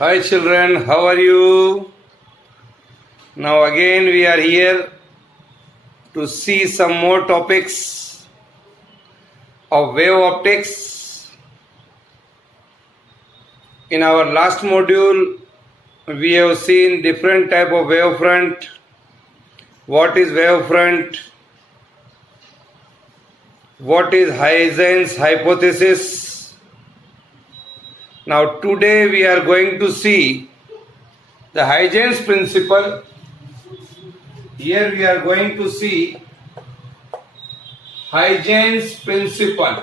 Hi children, how are you? Now again we are here to see some more topics of wave optics. In our last module we have seen different type of wavefront. What is wavefront? What is Huygens hypothesis? Now today we are going to see the Huygens principle. Here we are going to see Huygens principle.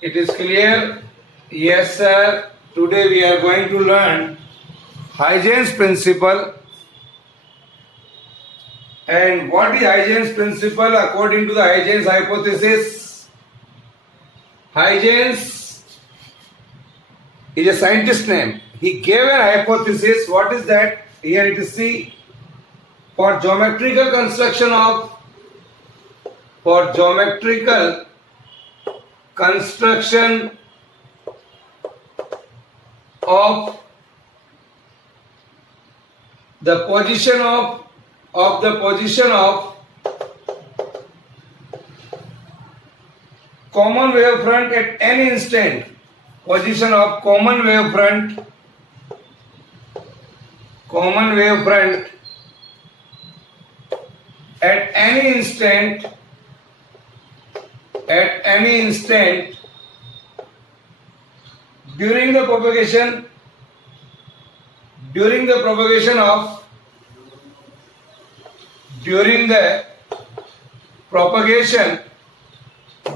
It is clear? Yes sir. Today we are going to learn Huygens principle. And what is Huygens principle according to the Huygens hypothesis? Huygens is a scientist name. He gave a hypothesis. What is that? Here it is C. For geometrical construction of the position of common wavefront at any instant. Position of common wavefront at any instant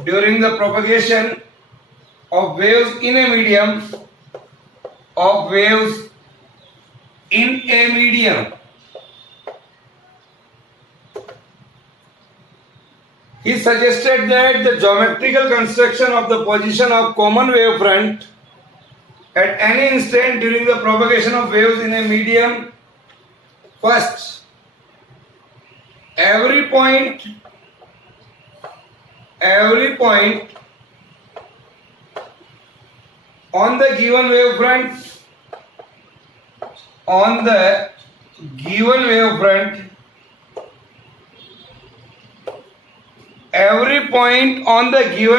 during the propagation of waves in a medium. He suggested that the geometrical construction of the position of common wavefront at any instant during the propagation of waves in a medium. First, every point on the given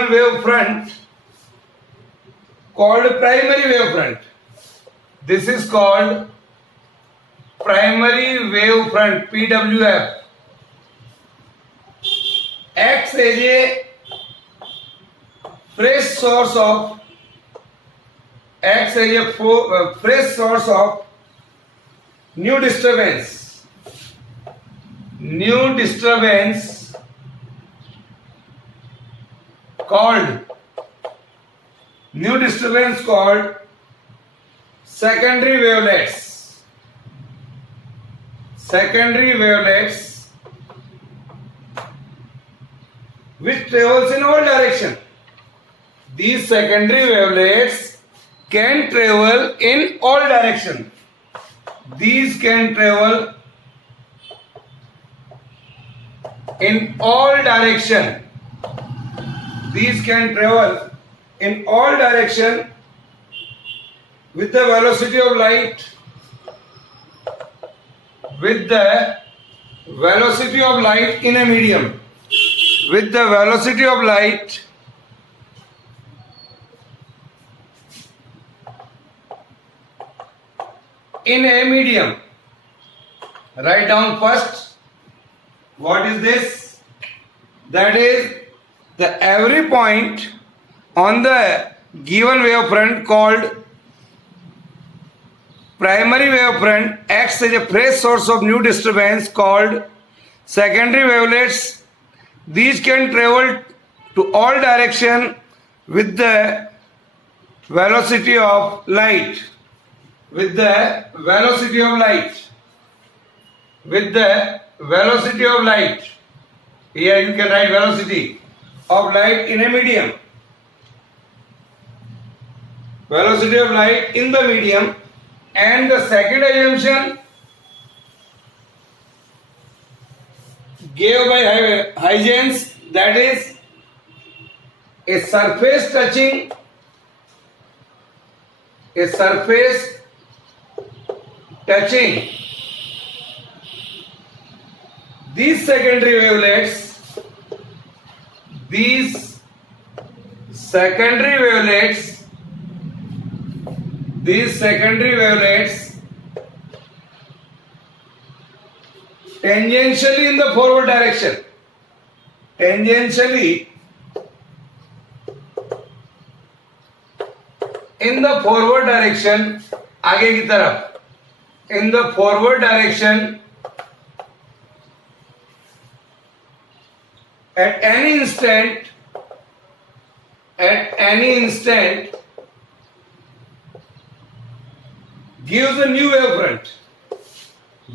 wavefront called primary wavefront. This is called primary wavefront, PWF, acts as a fresh source of new disturbance called secondary wavelets, which travels in all direction. These secondary wavelets can travel in all direction. These can travel in all direction with the velocity of light in a medium. Write down first. What is this? That is the every point on the given wavefront called primary wavefront acts as a fresh source of new disturbance called secondary wavelets. These can travel to all direction with the velocity of light. Here you can write velocity of light in a medium. Velocity of light in the medium. And the second assumption gave by Huygens, that is a surface touching a surface touching these secondary wavelets, these secondary wavelets tangentially in the forward direction, tangentially in the forward direction, आगे की तरफ, in the forward direction at any instant gives the new wavefront,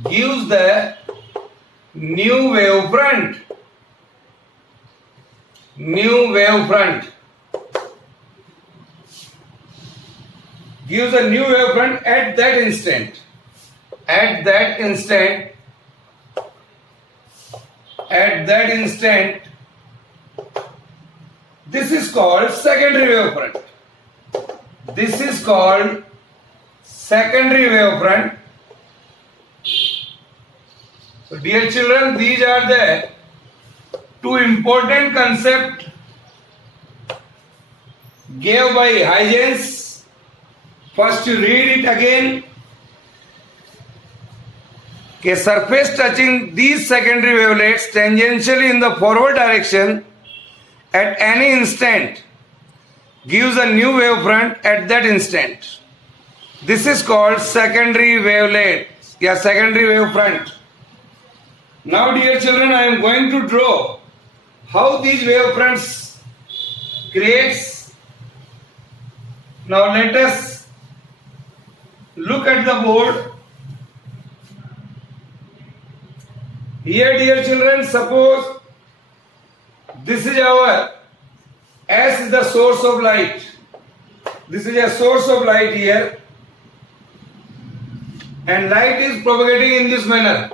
gives the new wavefront, gives a new wavefront at that instant, this is called secondary wavefront. So dear children, these are the two important concepts gave by Huygens. First you read it again. A surface touching these secondary wavelets tangentially in the forward direction at any instant gives a new wavefront at that instant. This is called secondary wavelet, secondary wavefront. Now dear children, I am going to draw how these wavefronts creates. Now let us look at the board. Here dear children, suppose this is our S is the source of light. This is a source of light here, and light is propagating in this manner.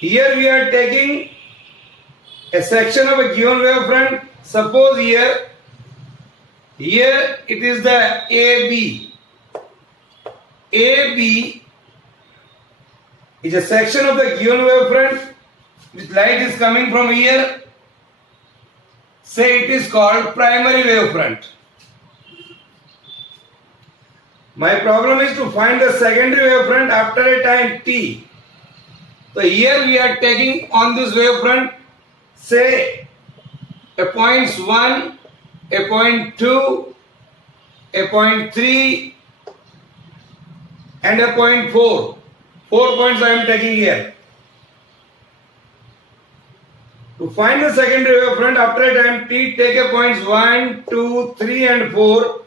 Here we are taking a section of a given wavefront. Suppose here it is the AB. AB is a section of the given wavefront which light is coming from here. Say it is called primary wavefront. My problem is to find the secondary wavefront after a time t. So here we are taking on this wavefront, say a points 1, a point 2, a point 3 and a point 4. 4 points I am taking here. To find the secondary wavefront after a time t, take a points 1, 2, 3 and 4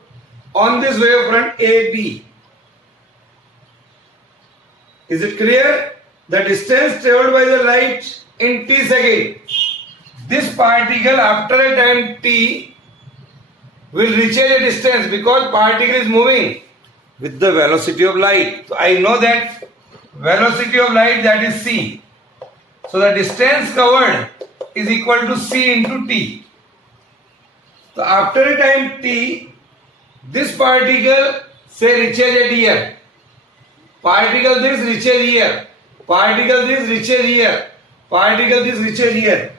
on this wavefront AB. Is it clear? The distance traveled by the light in t seconds. This particle after a time t will reach a distance because particle is moving with the velocity of light. So I know that velocity of light, that is c. So the distance covered is equal to c into t. So after a time t, this particle say reaches at here. Particle this reaches here. Particle this reaches here. Particle this reaches here.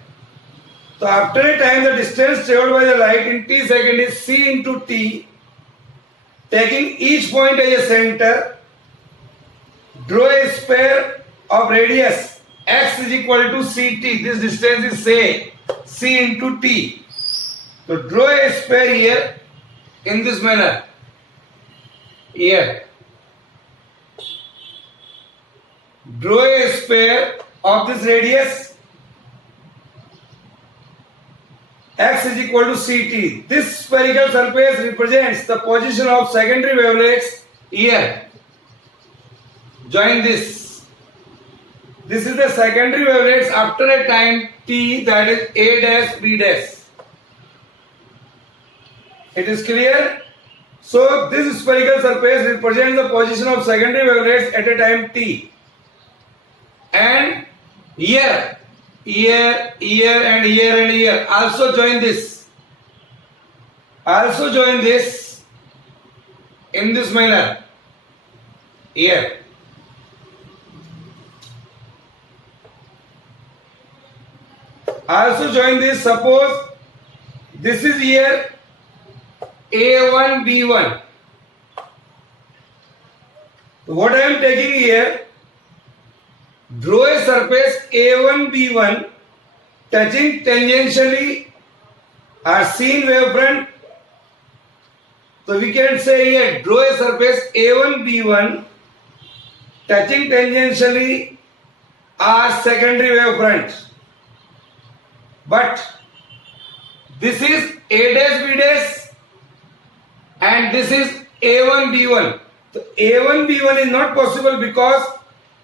So after a time, the distance traveled by the light in t second is c into t. Taking each point as a center, draw a sphere of radius x is equal to ct. This distance is say c into t. So draw a sphere here in this manner. Here. Draw a sphere of this radius x is equal to ct. This spherical surface represents the position of secondary wavelets here. Join this. This is the secondary wavelets after a time t, that is a dash b dash. It is clear? So this spherical surface represents the position of secondary wavelets at a time t. And here and here also join this. Also join this in this manner. Here. Also join this. Suppose this is here A1, B1. So what I am taking here, draw a surface A1, B1 touching tangentially are seen wavefront. So we can say here, draw a surface A1, B1 touching tangentially are secondary wavefront. But this is A dash B dash and this is A1 B1. So A1 B1 is not possible because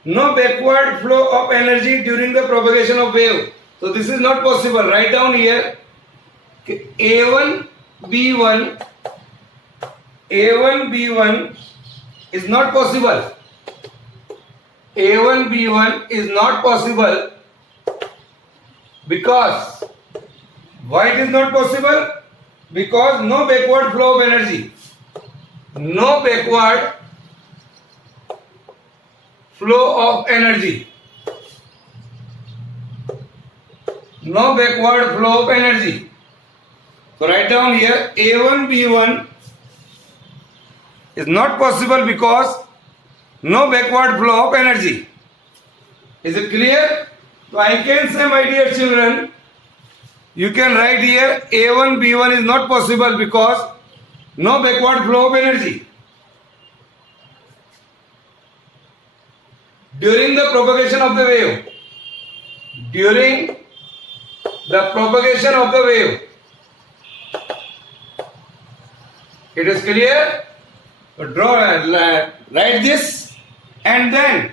no backward flow of energy during the propagation of wave. So this is not possible. Write down here A1 B1 is not possible. A1 B1 is not possible because why it is not possible? Because no backward flow of energy. No backward flow of energy. No backward flow of energy. So write down here A1 B1 is not possible because no backward flow of energy. Is it clear? So I can say, my dear children, you can write here A1 B1 is not possible because no backward flow of energy. During the propagation of the wave. During the propagation of the wave. It is clear? So write this and then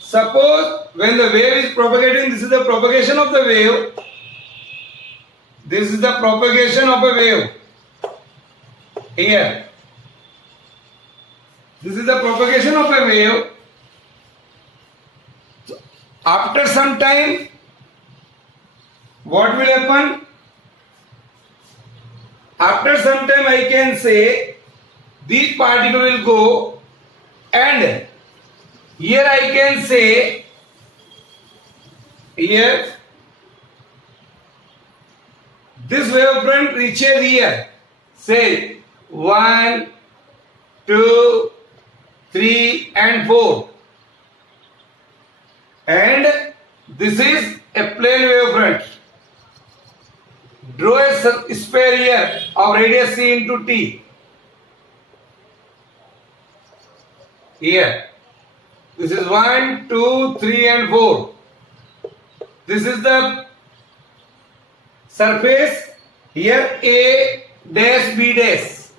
suppose when the wave is propagating, this is the propagation of the wave. This is the propagation of a wave. Here. This is the propagation of a wave. So after some time, what will happen? After some time I can say these particles will go and here I can say here this wavefront reaches here. Say 1, 2, 3 and 4. And this is a plane wavefront. Draw a sphere here of radius c into t. Here. This is 1, 2, 3 and 4. This is the surface here A dash B dash.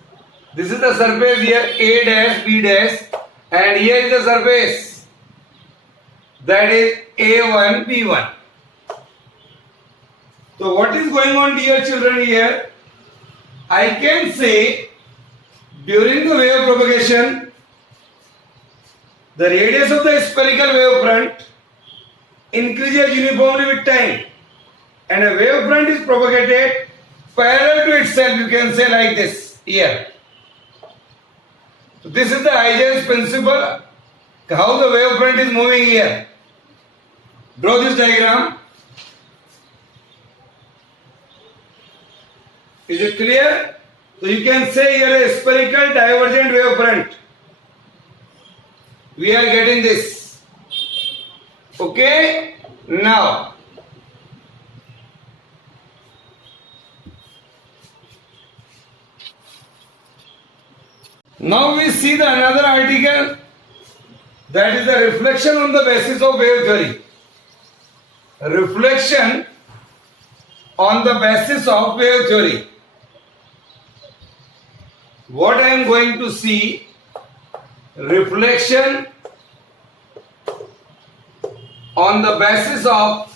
This is the surface here A dash B dash and here is the surface that is A1 B1. So what is going on, dear children, here? I can say during the wave propagation the radius of the spherical wavefront increases uniformly with time and a wavefront is propagated parallel to itself, you can say like this here. So this is the Huygens principle, how the wavefront is moving here. Draw this diagram. Is it clear? So you can say here a spherical divergent wavefront. We are getting this. Okay? Now, we see the another article, that is the reflection on the basis of wave theory. Reflection on the basis of wave theory. What I am going to see, reflection on the basis of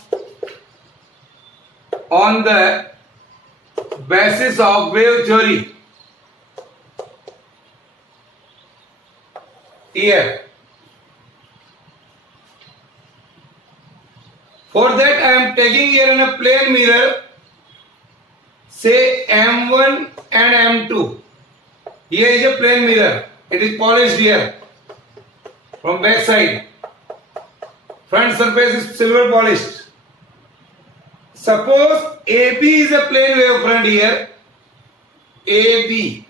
wave theory. Here. For that I am taking here in a plane mirror say M1 and M2. Here is a plane mirror. It is polished here from back side. Front surface is silver polished. Suppose AB is a plane wavefront here. AB.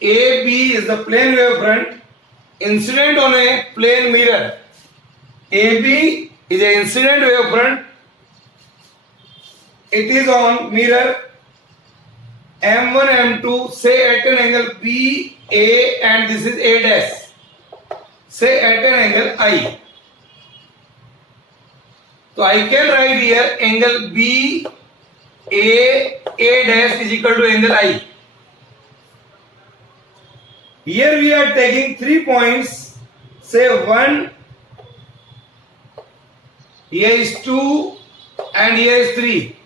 AB is the plane wavefront incident on a plane mirror. AB is an incident wavefront. It is on mirror M1, M2, say at an angle B, A, and this is A dash. Say at an angle I. So I can write here angle B, A dash is equal to angle I. Here we are taking 3 points, say 1, here is 2 and here is 3.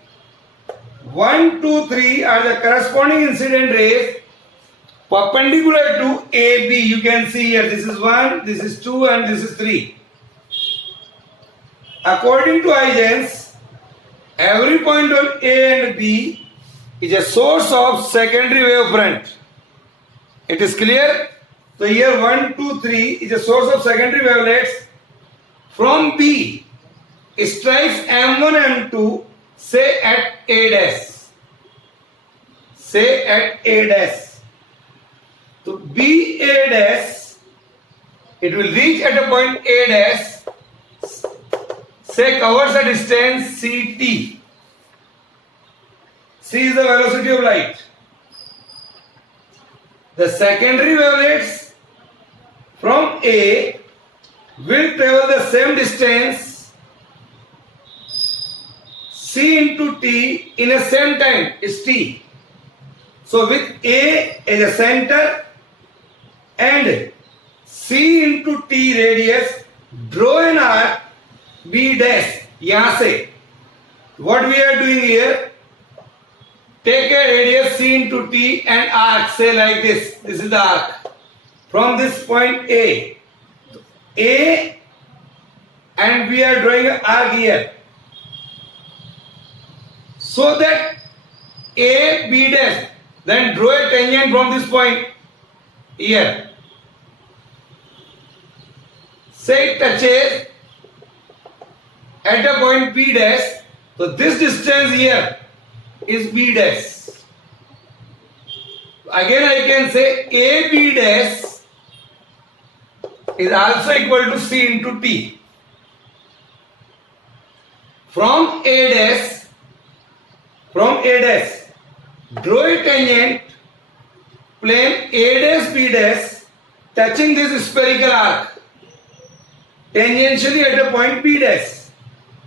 1, 2, 3 are the corresponding incident rays perpendicular to AB. You can see here this is 1, this is 2 and this is 3. According to Huygens, every point on A and B is a source of secondary wavefront. It is clear? So here 1, 2, 3 is a source of secondary wavelets. From B, it strikes M1, M2, say at A dash. Say at A dash. So B A dash, it will reach at a point A dash, say covers a distance CT. C is the velocity of light. The secondary wavelets from A will travel the same distance C into T in a same time is T. So with A as a center and C into T radius, draw an arc B dash. यहाँ से what we are doing here, take a radius C into T and arc, say like this. This is the arc from this point A. And we are drawing an arc here. So that A, B dash, then draw a tangent from this point here. Say it touches at a point B dash. So this distance here is B dash. Again I can say AB dash is also equal to C into T. From A dash, draw a tangent plane A dash B dash touching this spherical arc tangentially at a point B dash.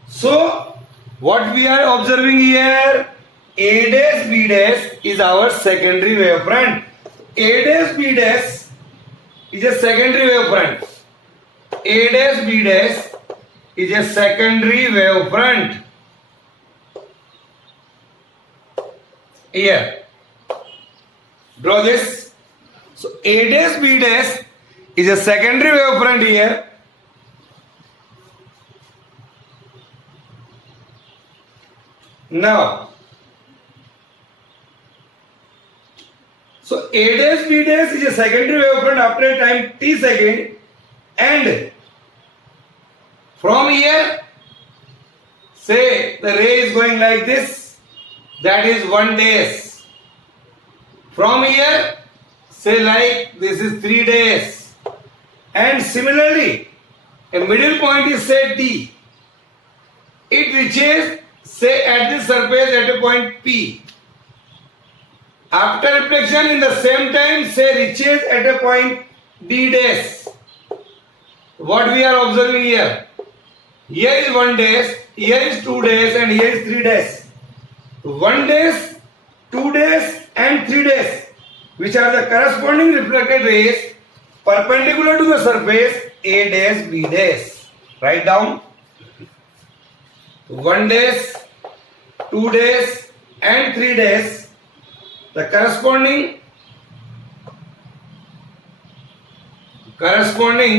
So what we are observing here, A dash B dash is our secondary wavefront. A dash B dash is a secondary wavefront. A dash B dash is a secondary wavefront. Here, draw this. So A dash B dash is a secondary wavefront here. Now, so A dash B dash is a secondary wavefront after a time t second, and from here, say the ray is going like this, that is 1 dash. From here, say like this is 3 dash, and similarly, a middle point is say D. It reaches say at this surface at a point P. After reflection in the same time, say reaches at a point D dash. What we are observing here? Here is 1 dash, here is 2 dash, and here is 3 dash. 1 dash, 2 dash, and 3 dash, which are the corresponding reflected rays perpendicular to the surface A dash B dash. Write down 1 dash, 2 dash, and 3 dash, the corresponding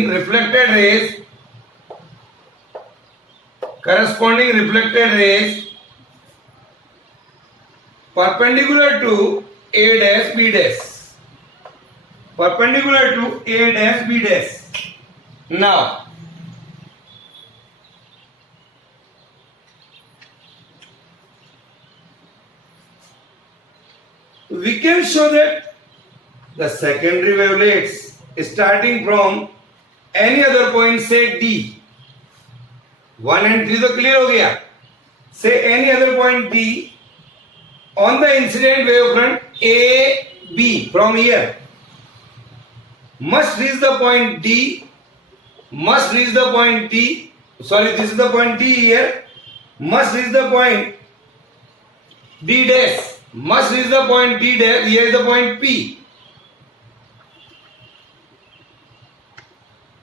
reflected rays perpendicular to A dash B dash. Perpendicular to A dash B dash. Now, we can show that the secondary wavelets starting from any other point, say D. 1 and 3 तो clear हो गया. Say any other point D on the incident wavefront A, B from here must reach the point D, must reach the point D. Sorry, this is the point D here. Must reach the point D dash. Must reach the point D dash. Here is the point P.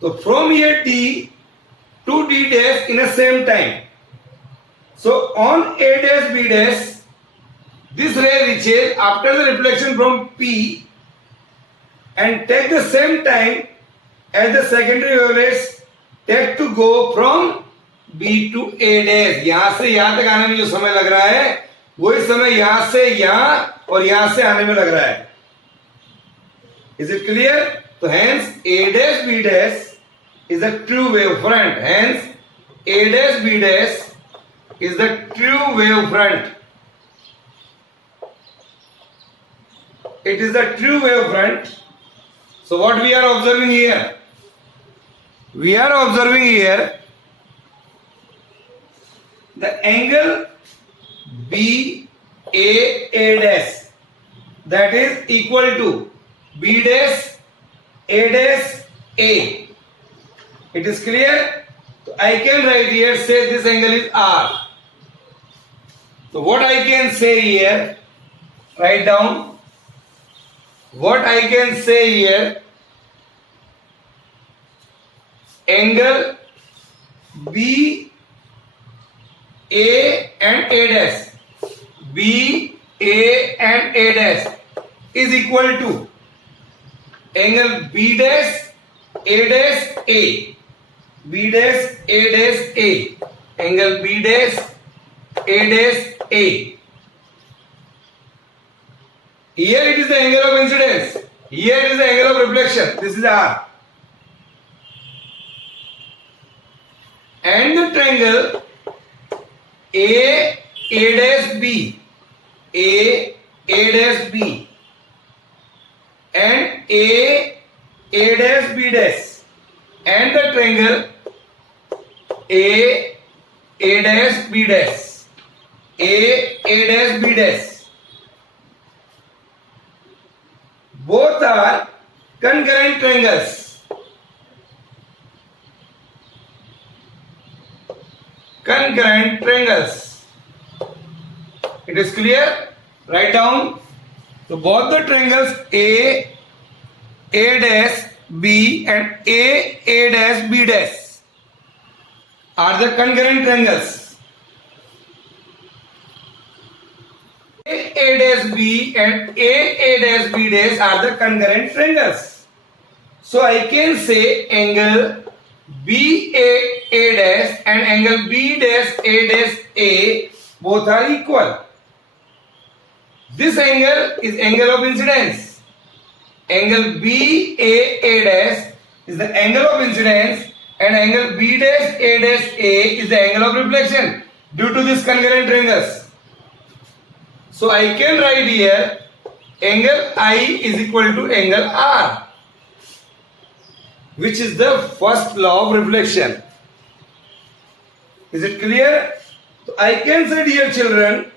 So from here D to D dash in the same time. So on A dash B dash, this ray reaches after the reflection from P and take the same time as the secondary wavelets take to go from B to A dash. यहाँ से यहाँ तक आने में जो समय लग रहा है वही समय यहाँ से यहाँ और यहाँ से आने में लग रहा है. Is it clear? So hence A dash B dash is a true wavefront. Hence A dash B dash is the true wavefront. It is the true wavefront. So what we are observing here? We are observing here the angle A dash, that is equal to B dash A dash A. It is clear? So I can write here, say this angle is R. So what I can say here, write down. What I can say here, angle B, A and A dash, B, A and A dash is equal to angle B dash, A dash, A. B dash, A dash, A. Angle B dash, A dash, A. Here it is the angle of incidence. Here it is the angle of reflection. This is R. And the triangle A dash B, A dash B, and A dash B dash, and the triangle A dash B dash, A dash B dash. Both are concurrent triangles. Concurrent triangles. It is clear? Write down. So both the triangles A dash B and A dash B dash are the concurrent triangles. A dash B and A dash B dash are the concurrent triangles. So I can say angle B A dash and angle B dash A both are equal. This angle is angle of incidence. Angle B A dash is the angle of incidence and angle B dash A is the angle of reflection due to this concurrent triangles. So I can write here angle I is equal to angle R, which is the first law of reflection. Is it clear? So I can say, dear children,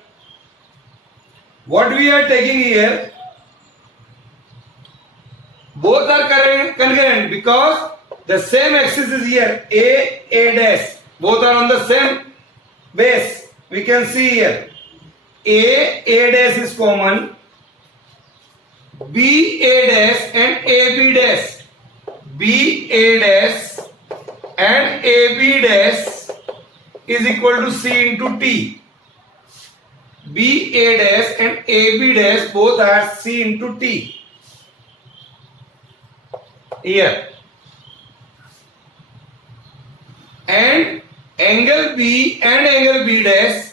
what we are taking here, both are concurrent because the same axis is here, A dash. Both are on the same base. We can see here. A dash is common, B A dash and A B dash, B A dash and A B dash is equal to C into T. B A dash and A B dash both are C into T. Here. And angle B and angle B dash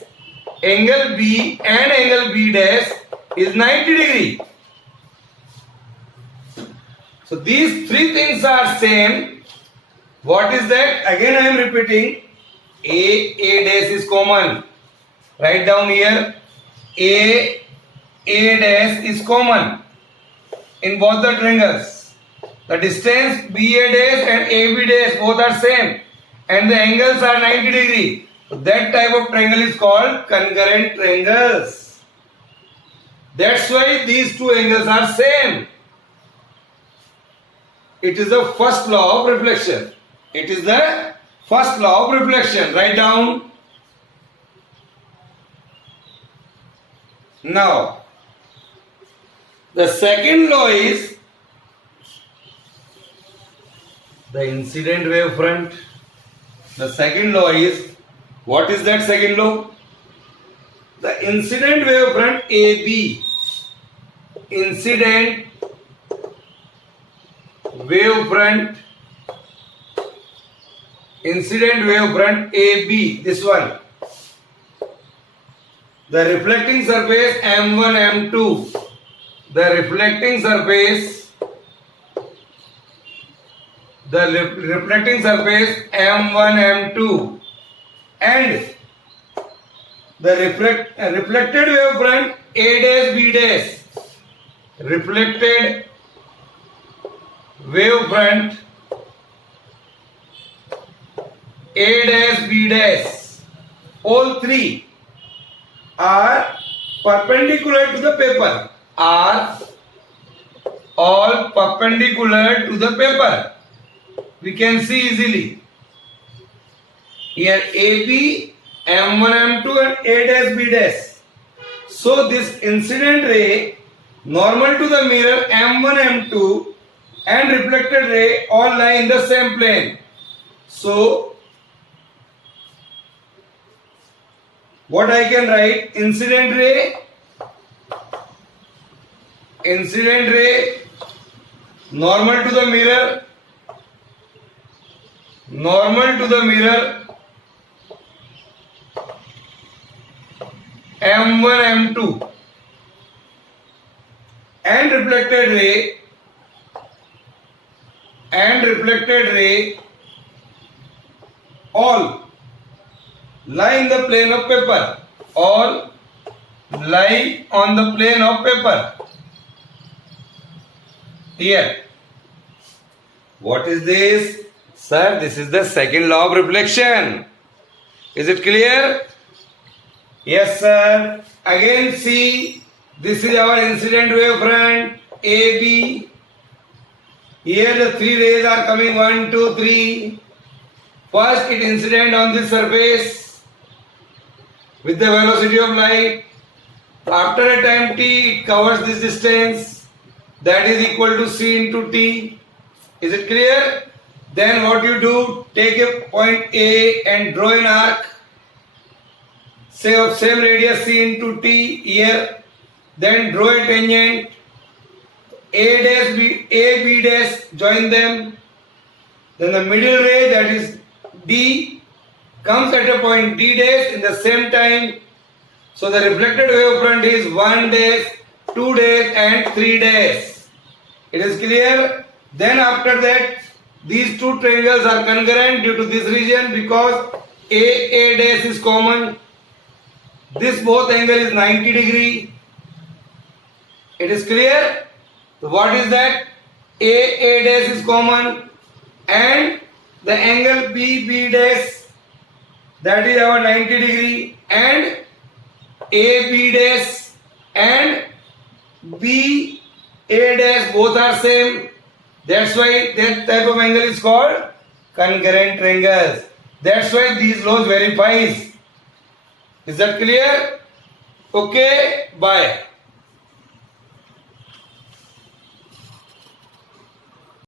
angle B and angle B dash is 90 degree. So these three things are same. What is that? Again I am repeating. A dash is common. Write down here. A dash is common in both the triangles. The distance BA dash and AB dash both are same and the angles are 90 degree. So that type of triangle is called concurrent triangles. That's why these two angles are same. It is the first law of reflection. It is the first law of reflection. Write down. Now, the second law is the incident wavefront. The second law is, what is that second law? The incident wavefront AB. Incident wavefront. Incident wavefront AB. This one. The reflecting surface M1, M2. The reflecting surface. The reflecting surface M1, M2. And the reflected wavefront A dash, B dash. Reflected wavefront A dash, B dash. All three are perpendicular to the paper. Are all perpendicular to the paper. We can see easily. Here AB, M1, M2 and A dash, B dash. So this incident ray normal to the mirror M1, M2 and reflected ray all lie in the same plane. So what I can write? Incident ray normal to the mirror M1, M2 and reflected ray all lie in the plane of paper. All lie on the plane of paper. Here. What is this? Sir, this is the second law of reflection. Is it clear? Yes, sir. Again see, this is our incident wavefront AB. Here the three rays are coming 1, 2, 3. First it incident on this surface with the velocity of light. After a time t, it covers this distance, that is equal to c into t. Is it clear? Then what you do, take a point A and draw an arc, say of same radius c into t here. Then draw a tangent A dash B, A B dash, join them. Then the middle ray, that is D, comes at a point D dash in the same time. So the reflected wavefront is 1 dash, 2 dash and 3 dash. It is clear? Then after that, these two triangles are concurrent due to this region because A dash is common. This both angle is 90 degree. It is clear? So what is that? A dash is common and the angle B dash, that is our 90 degree, and B dash and A dash both are same. That's why that type of angle is called concurrent triangles. That's why these laws verifies. Is that clear? Okay, bye.